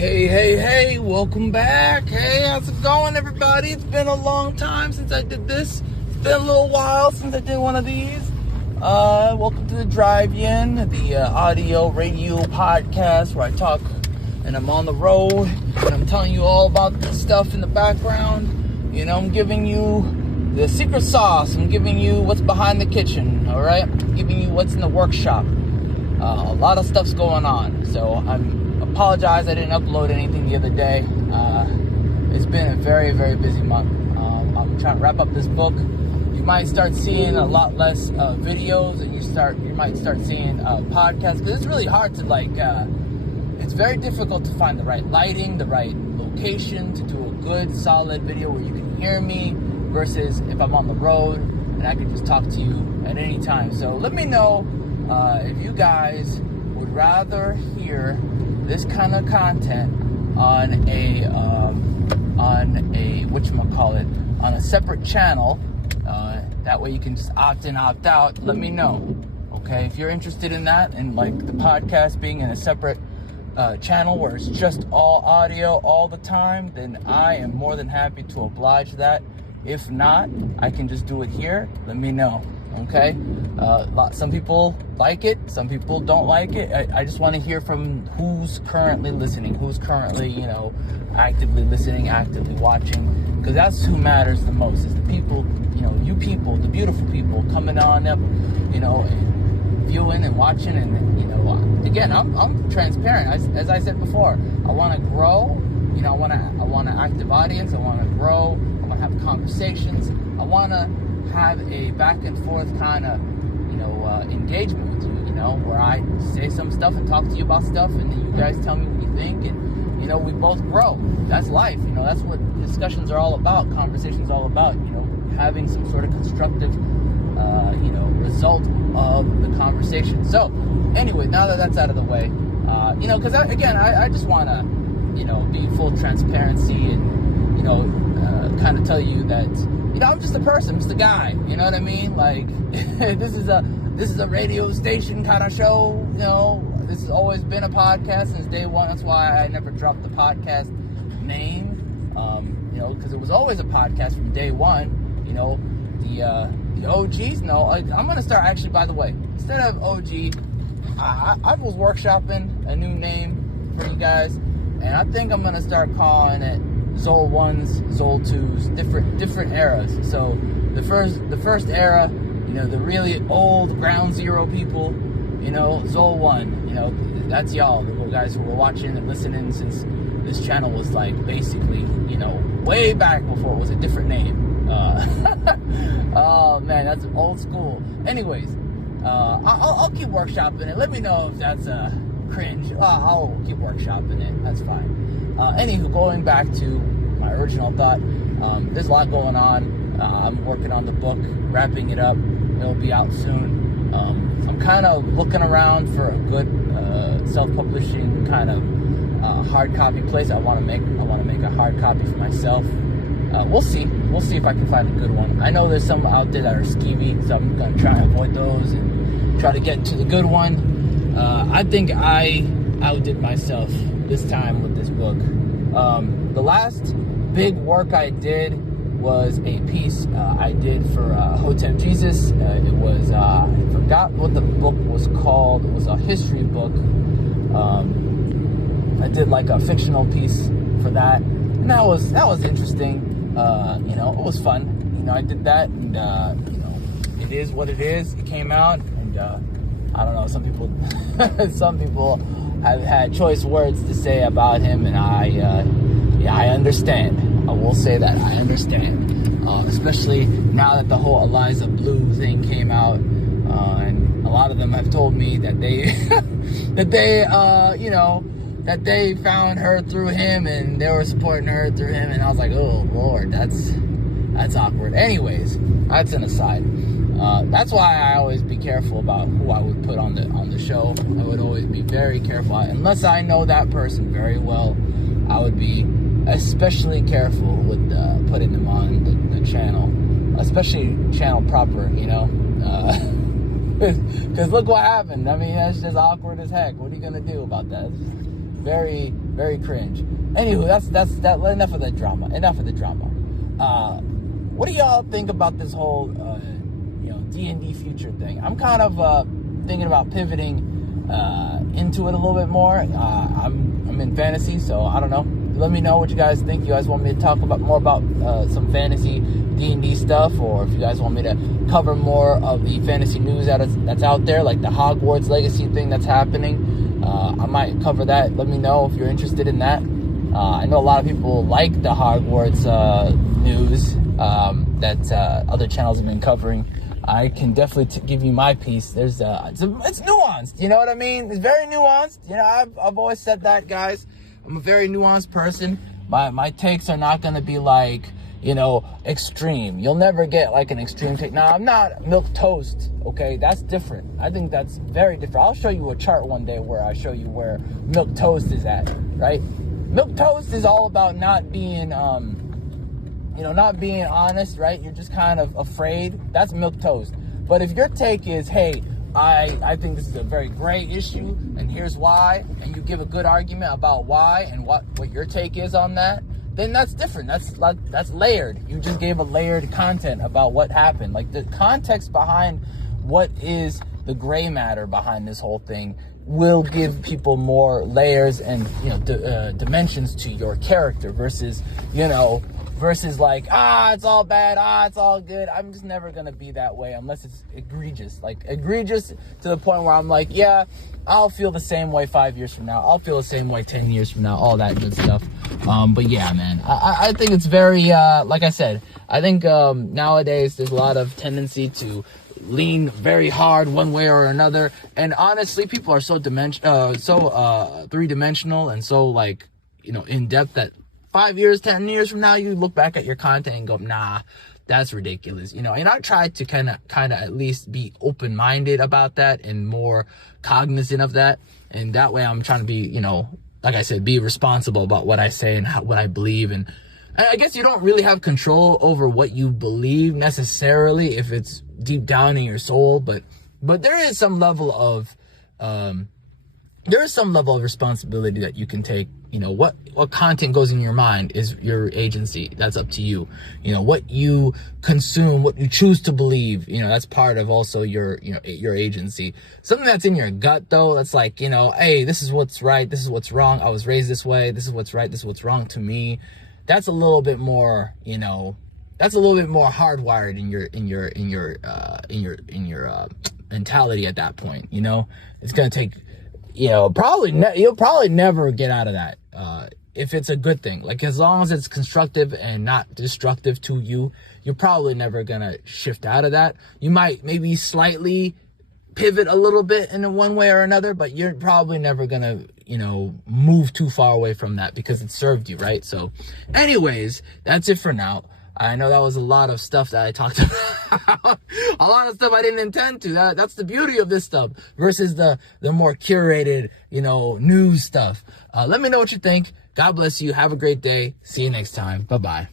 Hey, welcome back. Hey, how's it going, everybody? It's been a long time since I did this. It's been a little while since I did one of these. Welcome to the ZolYin, the audio radio podcast where I talk and I'm on the road and I'm telling you all about the stuff in the background. You know, I'm giving you the secret sauce. I'm giving you what's behind the kitchen, all right? I'm giving you what's in the workshop. A lot of stuff's going on, so apologize I didn't upload anything the other day. It's been a very, very busy month. I'm trying to wrap up this book. You might start seeing a lot less videos, and you might start seeing podcasts, because it's really hard to it's very difficult to find the right lighting, the right location to do a good, solid video where you can hear me, versus if I'm on the road and I can just talk to you at any time. So let me know if you guys would rather hear this kind of content on a separate channel. That way you can just opt in, opt out. Let me know, okay? If you're interested in that, and like the podcast being in a separate channel where it's just all audio all the time, then I am more than happy to oblige that. If not, I can just do it here. Let me know, okay? Some people like it, some people don't like it. I just want to hear from who's currently listening, who's currently, actively listening, actively watching, because that's who matters the most, is the people, you people, the beautiful people coming on up, and viewing and watching, and, again, I'm transparent. As I said before, I want to grow, I want an active audience, I want to grow, I want to have conversations, I want to have a back and forth kind of, engagement with you, where I say some stuff and talk to you about stuff, and then you guys tell me what you think, and, we both grow. That's life, that's what discussions are all about, conversations are all about, having some sort of constructive, result of the conversation. So, anyway, now that that's out of the way, because I just want to, be full transparency and, kind of tell you that, I'm just a person, I'm just a guy, you know what I mean? Like, this is a radio station kind of show, this has always been a podcast since day one. That's why I never dropped the podcast name, because it was always a podcast from day one. The OGs know. I'm going to start, actually, by the way, instead of OG, I was workshopping a new name for you guys, and I think I'm going to start calling it Zol 1s, Zol 2s, different eras. So the first era, the really old ground zero people, Zol 1, that's y'all, the little guys who were watching and listening since this channel was basically, way back before it was a different name. Oh man, that's old school. Anyways, I'll keep workshopping it. Let me know if that's cringe. I'll keep workshopping it. That's fine. Anywho, going back to my original thought, there's a lot going on. I'm working on the book, wrapping it up. It'll be out soon. I'm kind of looking around for a good self-publishing kind of hard copy place. I want to make a hard copy for myself. We'll see if I can find a good one. I know there's some out there that are skeevy, so I'm gonna try and avoid those and try to get to the good one. I think I outdid myself this time with this book. The last big work I did was a piece I did for Hotep Jesus. It was I forgot what the book was called. It was a history book. I did a fictional piece for that, and that was interesting. It was fun. I did that, and it is what it is. It came out, and I don't know. Some people have had choice words to say about him, and I understand. I will say that I understand, especially now that the whole Eliza Blue thing came out, and a lot of them have told me that they that they found her through him and they were supporting her through him, and I was like, oh Lord, that's awkward. Anyways, that's an aside. That's why I always be careful about who I would put on the show. I would always be very careful, unless I know that person very well. I would be especially careful with putting them on the channel, especially channel proper, because look what happened. I mean, that's just awkward as heck. What are you gonna do about that? very, very cringe. Anywho, that's enough of the drama. What do y'all think about this whole D&D future thing? I'm kind of thinking about pivoting into it a little bit more. I'm in fantasy, so I don't know. Let me know what you guys think. You guys want me to talk more about some fantasy D&D stuff, or if you guys want me to cover more of the fantasy news that's out there, like the Hogwarts Legacy thing that's happening. I might cover that. Let me know if you're interested in that. I know a lot of people like the Hogwarts news that other channels have been covering. I can definitely give you my piece. There's it's nuanced, you know what I mean? It's very nuanced. You know, I've always said that, guys. I'm a very nuanced person. My takes are not going to be like, extreme. You'll never get like an extreme take. Now, I'm not milquetoast, okay? That's different. I think that's very different. I'll show you a chart one day where I show you where milquetoast is at, right? Milquetoast is all about not being not being honest, right? You're just kind of afraid. That's milquetoast. But if your take is, hey, I think this is a very great issue, and here's why, and you give a good argument about why and what your take is on that, then that's different. That's layered. You just gave a layered content about what happened. Like, the context behind what is the gray matter behind this whole thing will give people more layers and dimensions to your character versus like, it's all bad, it's all good. I'm just never gonna be that way unless it's egregious. Like, egregious to the point where I'm like, yeah, I'll feel the same way 5 years from now. I'll feel the same way 10 years from now, all that good stuff. But yeah, man, I think it's very, like I said, I think nowadays there's a lot of tendency to lean very hard one way or another. And honestly, people are so three-dimensional and so, like, in depth that 5 years, 10 years from now, you look back at your content and go, nah, that's ridiculous. And I try to kind of at least be open-minded about that and more cognizant of that. And that way I'm trying to be, like I said, be responsible about what I say and what I believe. And I guess you don't really have control over what you believe necessarily if it's deep down in your soul, but there is some level of responsibility that you can take. What content goes in your mind is your agency. That's up to you. What you consume, what you choose to believe, that's part of also your agency. Something that's in your gut, though, that's like, hey, this is what's right, this is what's wrong, I was raised this way, this is what's right, this is what's wrong to me. That's a little bit more, that's a little bit more hardwired in your mentality at that point. It's gonna take, you'll probably never get out of that if it's a good thing. Like, as long as it's constructive and not destructive to you, you're probably never gonna shift out of that. You might maybe slightly pivot a little bit in one way or another, but you're probably never gonna move too far away from that because it served you, right? So anyways, that's it for now. I know that was a lot of stuff that I talked about. A lot of stuff I didn't intend to. That's the beauty of this stuff versus the more curated, news stuff. Let me know what you think. God bless you. Have a great day. See you next time. Bye-bye.